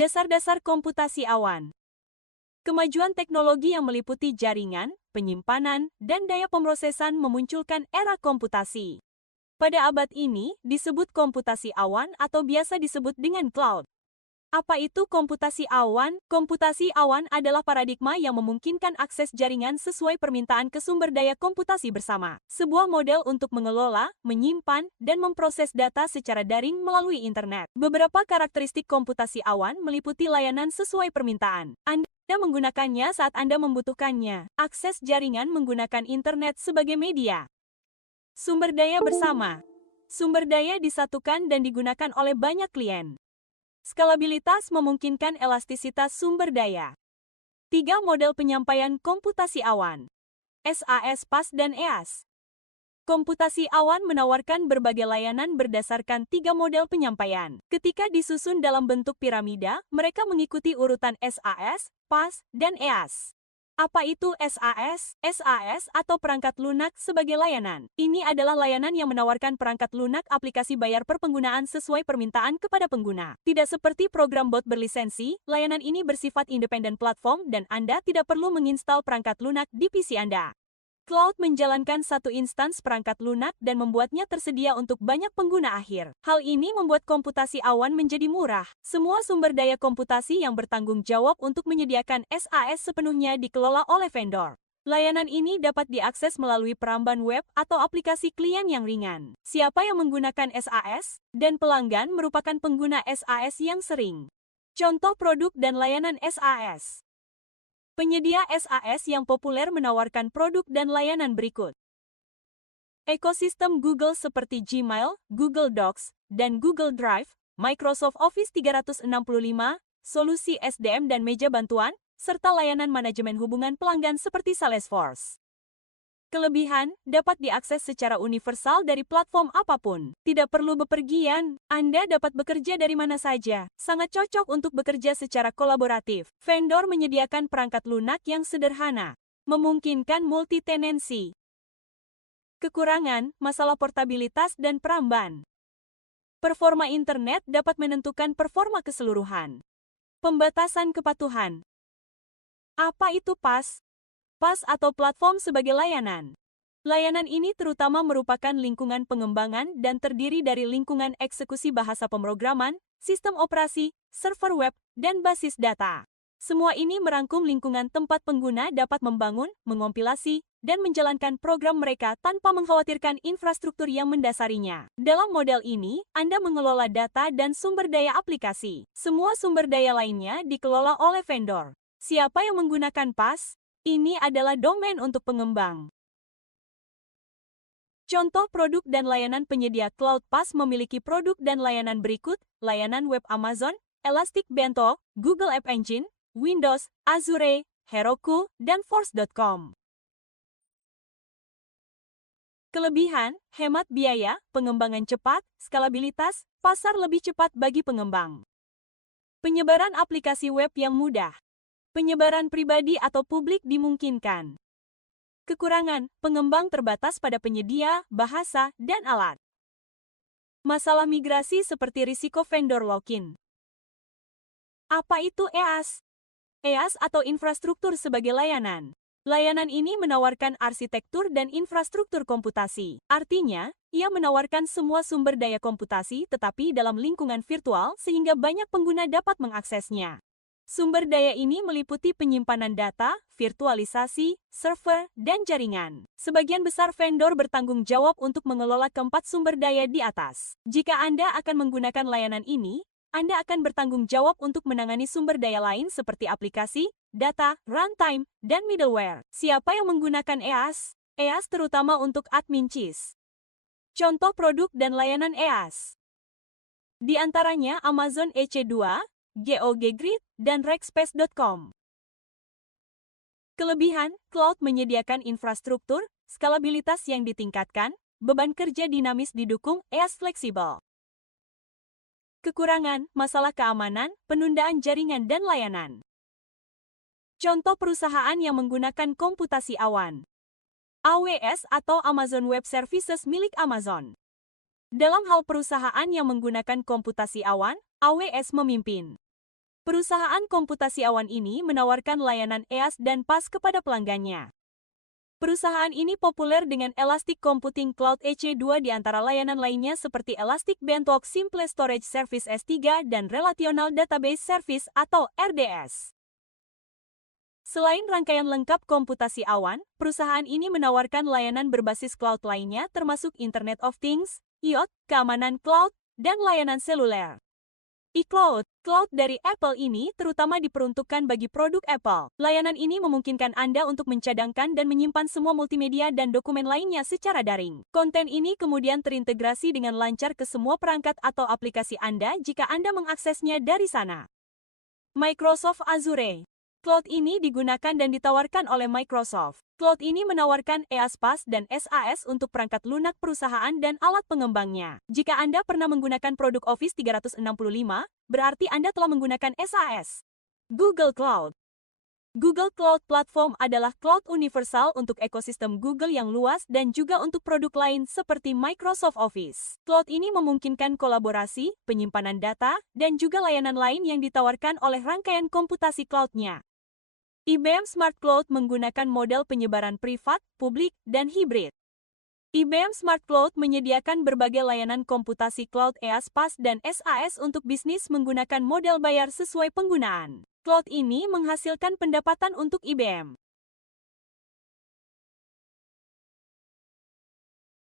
Dasar-dasar komputasi awan. Kemajuan teknologi yang meliputi jaringan, penyimpanan, dan daya pemrosesan memunculkan era komputasi. Pada abad ini, disebut komputasi awan atau biasa disebut dengan cloud. Apa itu komputasi awan? Komputasi awan adalah paradigma yang memungkinkan akses jaringan sesuai permintaan ke sumber daya komputasi bersama. Sebuah model untuk mengelola, menyimpan, dan memproses data secara daring melalui internet. Beberapa karakteristik komputasi awan meliputi layanan sesuai permintaan. Anda menggunakannya saat Anda membutuhkannya. Akses jaringan menggunakan internet sebagai media. Sumber daya bersama. Sumber daya disatukan dan digunakan oleh banyak klien. Skalabilitas memungkinkan elastisitas sumber daya. 3 model penyampaian komputasi awan. SAS, PAS, dan EAS. Komputasi awan menawarkan berbagai layanan berdasarkan 3 model penyampaian. Ketika disusun dalam bentuk piramida, mereka mengikuti urutan SAS, PAS, dan EAS. Apa itu SAS? SAS atau perangkat lunak sebagai layanan. Ini adalah layanan yang menawarkan perangkat lunak aplikasi bayar per penggunaan sesuai permintaan kepada pengguna. Tidak seperti program bot berlisensi, layanan ini bersifat independen platform dan Anda tidak perlu menginstal perangkat lunak di PC Anda. Cloud menjalankan satu instans perangkat lunak dan membuatnya tersedia untuk banyak pengguna akhir. Hal ini membuat komputasi awan menjadi murah. Semua sumber daya komputasi yang bertanggung jawab untuk menyediakan SAS sepenuhnya dikelola oleh vendor. Layanan ini dapat diakses melalui peramban web atau aplikasi klien yang ringan. Siapa yang menggunakan SAS? Dan pelanggan merupakan pengguna SAS yang sering. Contoh produk dan layanan SAS. Penyedia SAS yang populer menawarkan produk dan layanan berikut. Ekosistem Google seperti Gmail, Google Docs, dan Google Drive, Microsoft Office 365, solusi SDM dan meja bantuan, serta layanan manajemen hubungan pelanggan seperti Salesforce. Kelebihan, dapat diakses secara universal dari platform apapun. Tidak perlu bepergian, Anda dapat bekerja dari mana saja. Sangat cocok untuk bekerja secara kolaboratif. Vendor menyediakan perangkat lunak yang sederhana, memungkinkan multi-tenancy. Kekurangan, masalah portabilitas dan peramban. Performa internet dapat menentukan performa keseluruhan. Pembatasan kepatuhan. Apa itu PAS? PAS atau platform sebagai layanan. Layanan ini terutama merupakan lingkungan pengembangan dan terdiri dari lingkungan eksekusi bahasa pemrograman, sistem operasi, server web, dan basis data. Semua ini merangkum lingkungan tempat pengguna dapat membangun, mengompilasi, dan menjalankan program mereka tanpa mengkhawatirkan infrastruktur yang mendasarinya. Dalam model ini, Anda mengelola data dan sumber daya aplikasi. Semua sumber daya lainnya dikelola oleh vendor. Siapa yang menggunakan PAS? Ini adalah domain untuk pengembang. Contoh produk dan layanan penyedia Cloud PAS memiliki produk dan layanan berikut, layanan web Amazon, Elastic Bento, Google App Engine, Windows, Azure, Heroku, dan Force.com. Kelebihan, hemat biaya, pengembangan cepat, skalabilitas, pasar lebih cepat bagi pengembang. Penyebaran aplikasi web yang mudah. Penyebaran pribadi atau publik dimungkinkan. Kekurangan, pengembang terbatas pada penyedia, bahasa, dan alat. Masalah migrasi seperti risiko vendor lock-in. Apa itu EAS? EAS atau infrastruktur sebagai layanan. Layanan ini menawarkan arsitektur dan infrastruktur komputasi. Artinya, ia menawarkan semua sumber daya komputasi tetapi dalam lingkungan virtual sehingga banyak pengguna dapat mengaksesnya. Sumber daya ini meliputi penyimpanan data, virtualisasi, server, dan jaringan. Sebagian besar vendor bertanggung jawab untuk mengelola keempat sumber daya di atas. Jika Anda akan menggunakan layanan ini, Anda akan bertanggung jawab untuk menangani sumber daya lain seperti aplikasi, data, runtime, dan middleware. Siapa yang menggunakan EAS? EAS terutama untuk admin CIS. Contoh produk dan layanan EAS. Di antaranya Amazon EC2, GOG Grid, dan Rackspace.com. Kelebihan, cloud menyediakan infrastruktur, skalabilitas yang ditingkatkan, beban kerja dinamis didukung, EAS fleksibel. Kekurangan, masalah keamanan, penundaan jaringan dan layanan. Contoh perusahaan yang menggunakan komputasi awan. AWS atau Amazon Web Services milik Amazon. Dalam hal perusahaan yang menggunakan komputasi awan, AWS memimpin. Perusahaan komputasi awan ini menawarkan layanan EAS dan PaaS kepada pelanggannya. Perusahaan ini populer dengan Elastic Computing Cloud EC2 di antara layanan lainnya seperti Elastic Bentock Simple Storage Service S3 dan Relational Database Service atau RDS. Selain rangkaian lengkap komputasi awan, perusahaan ini menawarkan layanan berbasis cloud lainnya termasuk Internet of Things, IoT, keamanan cloud, dan layanan seluler. iCloud, cloud dari Apple ini terutama diperuntukkan bagi produk Apple. Layanan ini memungkinkan Anda untuk mencadangkan dan menyimpan semua multimedia dan dokumen lainnya secara daring. Konten ini kemudian terintegrasi dengan lancar ke semua perangkat atau aplikasi Anda jika Anda mengaksesnya dari sana. Microsoft Azure. Cloud ini digunakan dan ditawarkan oleh Microsoft. Cloud ini menawarkan EAS PaaS dan SaaS untuk perangkat lunak perusahaan dan alat pengembangnya. Jika Anda pernah menggunakan produk Office 365, berarti Anda telah menggunakan SaaS. Google Cloud. Google Cloud Platform adalah cloud universal untuk ekosistem Google yang luas dan juga untuk produk lain seperti Microsoft Office. Cloud ini memungkinkan kolaborasi, penyimpanan data, dan juga layanan lain yang ditawarkan oleh rangkaian komputasi cloud-nya. IBM Smart Cloud menggunakan model penyebaran privat, publik, dan hibrid. IBM Smart Cloud menyediakan berbagai layanan komputasi cloud EAS PaaS dan SaaS untuk bisnis menggunakan model bayar sesuai penggunaan. Cloud ini menghasilkan pendapatan untuk IBM.